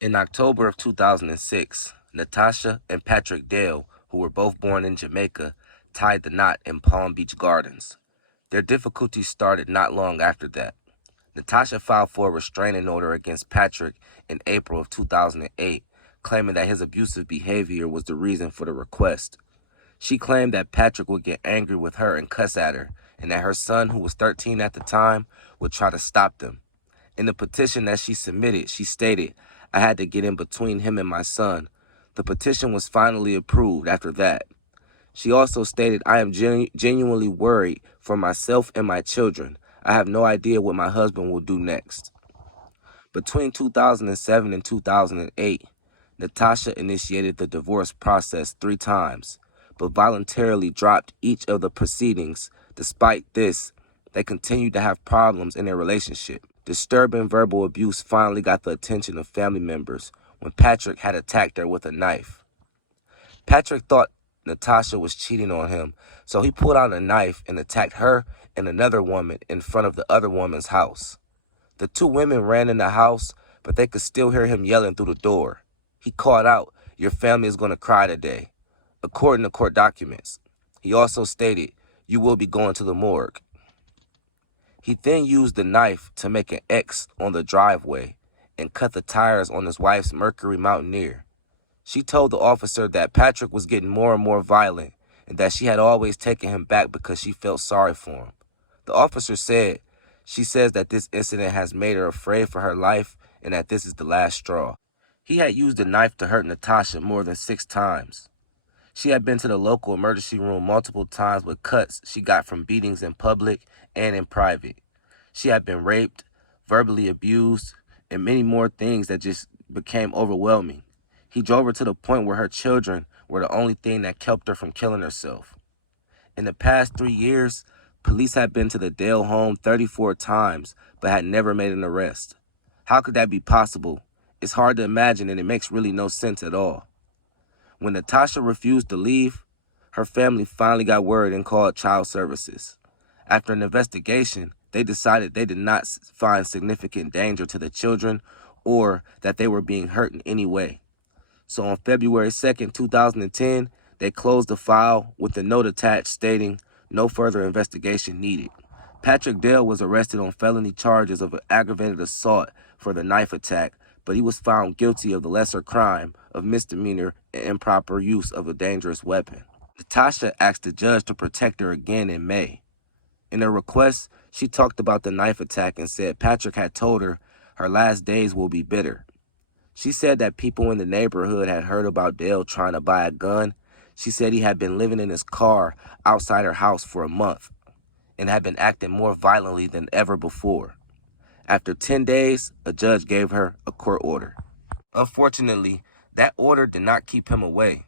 In October of 2006, Natasha and Patrick Dell, who were both born in Jamaica, tied the knot in Palm Beach Gardens. Their difficulties started not long after that. Natasha filed for a restraining order against Patrick in April of 2008, claiming that his abusive behavior was the reason for the request. She claimed that Patrick would get angry with her and cuss at her, and that her son, who was 13 at the time, would try to stop them. In the petition that she submitted, she stated, "I had to get in between him and my son." The petition was finally approved after that. She also stated, "I am genuinely worried for myself and my children. I have no idea what my husband will do next." Between 2007 and 2008, Natasha initiated the divorce process 3 times, but voluntarily dropped each of the proceedings. Despite this, they continued to have problems in their relationship. Disturbing verbal abuse finally got the attention of family members when Patrick had attacked her with a knife. Patrick thought Natasha was cheating on him, so he pulled out a knife and attacked her and another woman in front of the other woman's house. The 2 women ran in the house, but they could still hear him yelling through the door. He called out, "Your family is going to cry today," according to court documents. He also stated, "You will be going to the morgue." He then used the knife to make an X on the driveway and cut the tires on his wife's Mercury Mountaineer. She told the officer that Patrick was getting more and more violent and that she had always taken him back because she felt sorry for him. The officer said, "She says that this incident has made her afraid for her life and that this is the last straw." He had used the knife to hurt Natasha more than 6 times. She had been to the local emergency room multiple times with cuts she got from beatings in public and in private. She had been raped, verbally abused, and many more things that just became overwhelming. He drove her to the point where her children were the only thing that kept her from killing herself. In the past 3 years, police had been to the Dell home 34 times but had never made an arrest. How could that be possible? It's hard to imagine, and it makes really no sense at all. When Natasha refused to leave, her family finally got word and called child services. After an investigation, they decided they did not find significant danger to the children or that they were being hurt in any way. So on February 2nd, 2010, they closed the file with a note attached stating, "No further investigation needed." Patrick Dell was arrested on felony charges of aggravated assault for the knife attack, but he was found guilty of the lesser crime of misdemeanor and improper use of a dangerous weapon. Natasha asked the judge to protect her again in May. In her request, she talked about the knife attack and said Patrick had told her her last days will be bitter. She said that people in the neighborhood had heard about Dale trying to buy a gun. She said he had been living in his car outside her house for a month and had been acting more violently than ever before. After 10 days, a judge gave her a court order. Unfortunately, that order did not keep him away.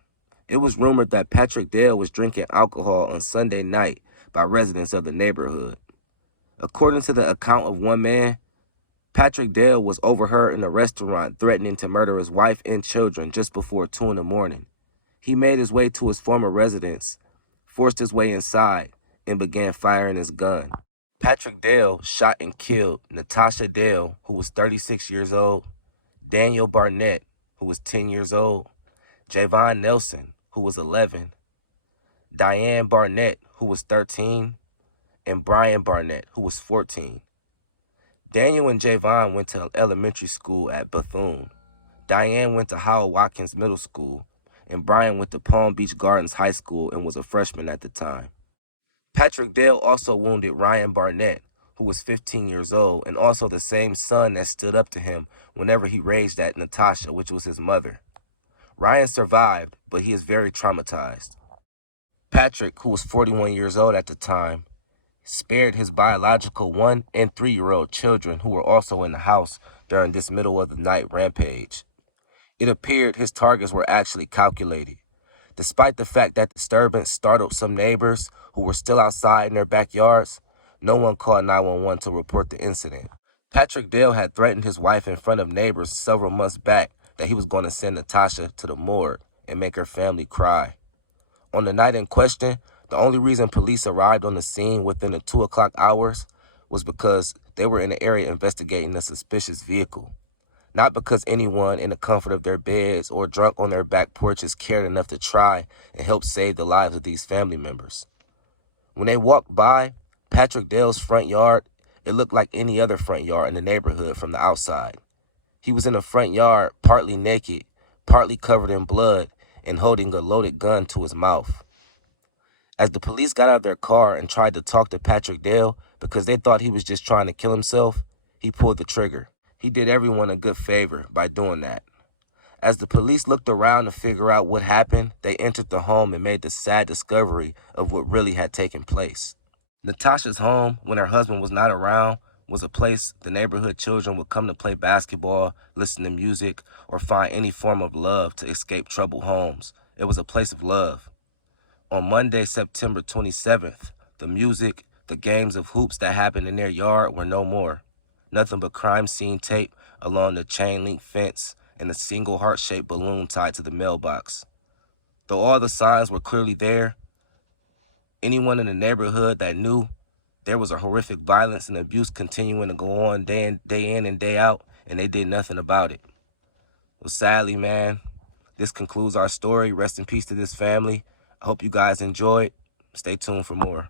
It was rumored that Patrick Dale was drinking alcohol on Sunday night by residents of the neighborhood. According to the account of one man, Patrick Dale was overheard in a restaurant threatening to murder his wife and children just before 2 in the morning. He made his way to his former residence, forced his way inside, and began firing his gun. Patrick Dale shot and killed Natasha Dale, who was 36 years old, Daniel Barnett, who was 10 years old, Javon Nelson, who was 11, Diane Barnett, who was 13, and Brian Barnett, who was 14. Daniel and Javon went to elementary school at Bethune. Diane went to Howard Watkins Middle School, and Brian went to Palm Beach Gardens High School and was a freshman at the time. Patrick Dale also wounded Ryan Barnett, who was 15 years old, and also the same son that stood up to him whenever he raged at Natasha, which was his mother. Ryan survived, but he is very traumatized. Patrick, who was 41 years old at the time, spared his biological 1- and 3-year-old children who were also in the house during this middle-of-the-night rampage. It appeared his targets were actually calculated. Despite the fact that the disturbance startled some neighbors who were still outside in their backyards, no one called 911 to report the incident. Patrick Dale had threatened his wife in front of neighbors several months back that he was going to send Natasha to the morgue and make her family cry. On the night in question, the only reason police arrived on the scene within the 2 o'clock hours was because they were in the area investigating a suspicious vehicle. Not because anyone in the comfort of their beds or drunk on their back porches cared enough to try and help save the lives of these family members. When they walked by Patrick Dell's front yard, it looked like any other front yard in the neighborhood from the outside. He was in the front yard, partly naked, partly covered in blood, and holding a loaded gun to his mouth. As the police got out of their car and tried to talk to Patrick Dell because they thought he was just trying to kill himself, he pulled the trigger. He did everyone a good favor by doing that. As the police looked around to figure out what happened, they entered the home and made the sad discovery of what really had taken place. Natasha's home, when her husband was not around, was a place the neighborhood children would come to play basketball, listen to music, or find any form of love to escape troubled homes. It was a place of love. On Monday, September 27th, the music, the games of hoops that happened in their yard were no more. Nothing but crime scene tape along the chain link fence and a single heart-shaped balloon tied to the mailbox. Though all the signs were clearly there, anyone in the neighborhood that knew there was a horrific violence and abuse continuing to go on day in and day out, and they did nothing about it. Well, sadly, man, this concludes our story. Rest in peace to this family. I hope you guys enjoyed. Stay tuned for more.